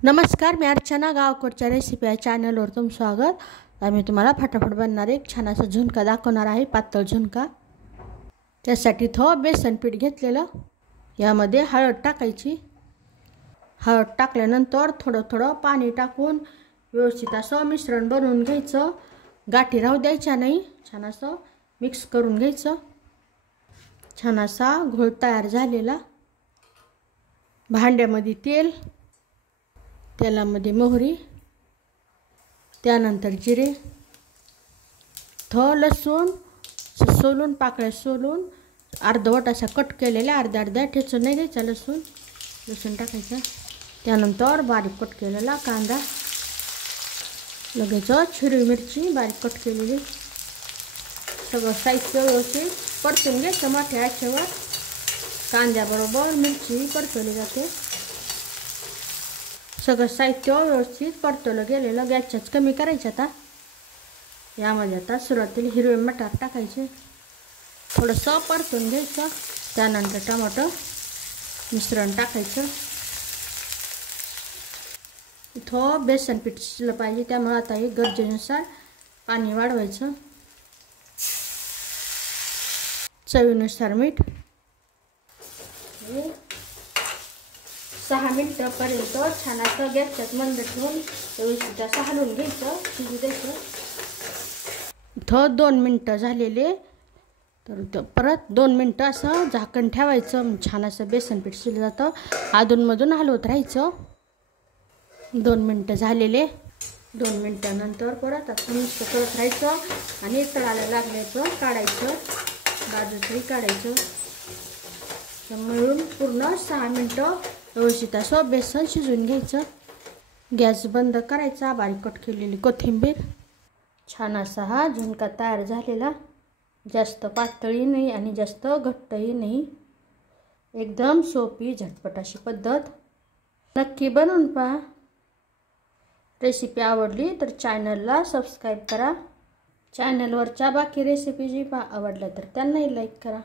नमस्कार, मी अर्चना. गावकडच्या रेसिपी या चॅनलवर तुमचं स्वागत. मी तुम्हाला फटाफट बनणारे एक छान असा झुणका दाखवणार आहे, पातळ झुणका. त्यासाठी थोडं बेसन पीठ घेतलेलं, यामध्ये हळद टाकायची. हळद टाकल्यानंतर थोडं थोडं पाणी टाकून व्यवस्थित असं मिश्रण बनवून घ्यायचं. गाठी राहू द्यायच्या नाही. छान असं मिक्स करून घ्यायचं. छान असा घोळ तयार झालेला. भांड्यामध्ये तेलामध्ये मोहरी, त्यानंतर जिरे, थोडं लसूण सोलून पाकळ्या सोलून अर्धवट असा कट केलेला, अर्ध्या ठेचून नाही घ्यायचा. लसूण टाकायचा. त्यानंतर बारीक कट केलेला कांदा, लगेच हिरवी मिरची बारीक कट केलेली. सगळं साहित्य व्यवस्थित परतून घ्यायचं. मोठ्या आचेवर कांद्याबरोबर मिरची परतवली जाते. सगळं साहित्य व्यवस्थित परतवलं गेलेलं. गॅसच कमी करायचं. आता यामध्ये आता सुरुवातीला हिरवे मटार टाकायचे, थोडंसं परतून घ्यायचं. त्यानंतर टमाटर मिश्रण टाकायचं. इथं बेसन पीठ शिजलं पाहिजे, त्यामुळे आता हे गरजेनुसार पाणी वाढवायचं. चवीनुसार मीठ. 6 मिनिटापर्यंत छान असं गॅसच्यात मंद ठेवून व्यवस्थित असं हलवून घ्यायचं, शिजू द्यायचं. इथं 2 मिनटं झालेले, तर परत 2 मिनटं असं झाकण ठेवायचं. छान असं बेसन पीठ शिजलं जातं. अधूनमधून हलवत राहायचं. 2 मिनटं झालेले. 2 मिनटानंतर परत असं मिक्स करत राहायचं आणि तळाला लागल्याचं काढायचं, बाजूचंही काढायचं. मिळून पूर्ण 6 मिनटं व्यवस्थित असं बेसन शिजवून घ्यायचं. गॅस बंद करायचा. बारीक कट केलेली कोथिंबीर. छान असा हा झुणका तयार झालेला. जास्त पातळही नाही आणि जास्त घट्टही नाही. एकदम सोपी झटपट अशी पद्धत. नक्की बनवून पहा. रेसिपी आवडली तर चॅनलला सबस्क्राईब करा. चॅनलवरच्या बाकी रेसिपी जी आवडल्या तर त्यांनाही लाईक करा.